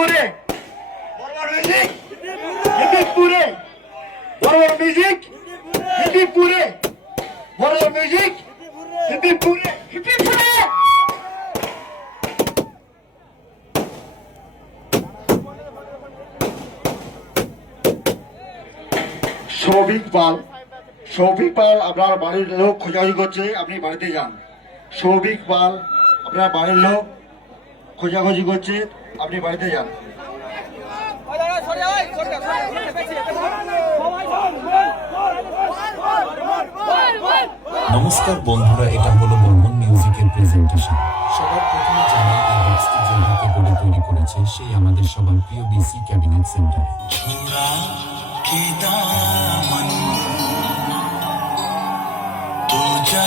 হিবিপুরে বড় মিউজিক হিবিপুরে বড় মিউজিক হিবিপুরে বড় মিউজিক হিবিপুরে হিবিপুরে সৌভিক পাল আপনার বাড়ির লোক খোঁজাখুঁজি করছে, আপনি বাড়িতে যান। সৌভিক পাল আপনার বাড়ির লোক খোঁজাখুঁজি করছে, আপনি বাড়িতে যান। নমস্কার বন্ধুরা, এটা হলো বর্মন মিউজিকের প্রেজেন্টেশন। সবার প্রথমে জানাই এই বক্সটি যেভাবে গড়ে তৈরি করেছে সেই আমাদের সবার প্রিয় বিসি ক্যাবিনেট সেন্টার। दामन तू जा